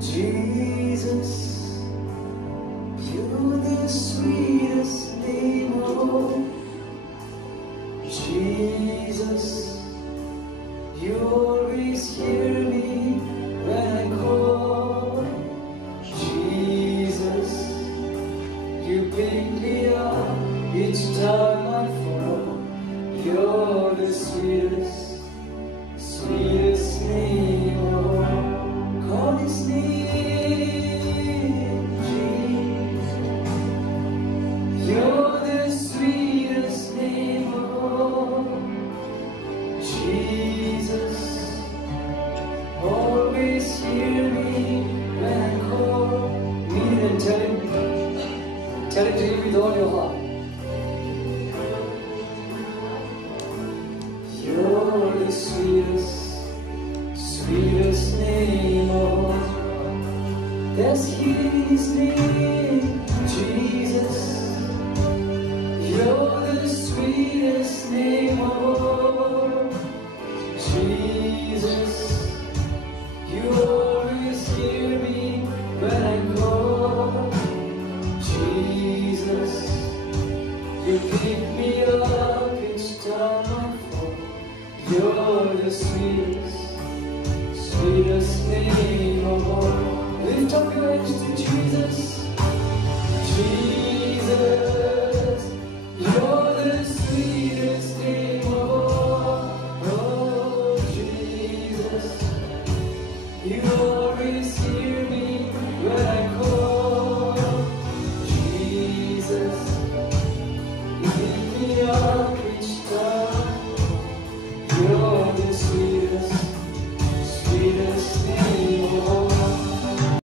Jesus, you're the sweetest name of all. Jesus, you always hear me when I call. Jesus, you pick me up each time I fall. You're the sweetest, sweetest name of all. Call his name, Jesus. You're the sweetest name of all. Jesus, always hear me when I call. Mean it and tell it to him with all your heart. You're the sweetest, sweetest name of all. There's healing in his name, Jesus. You're the sweetest name of all. Jesus, you always hear me when I call. Jesus, you pick me up each time I fall. You're the sweetest, sweetest name.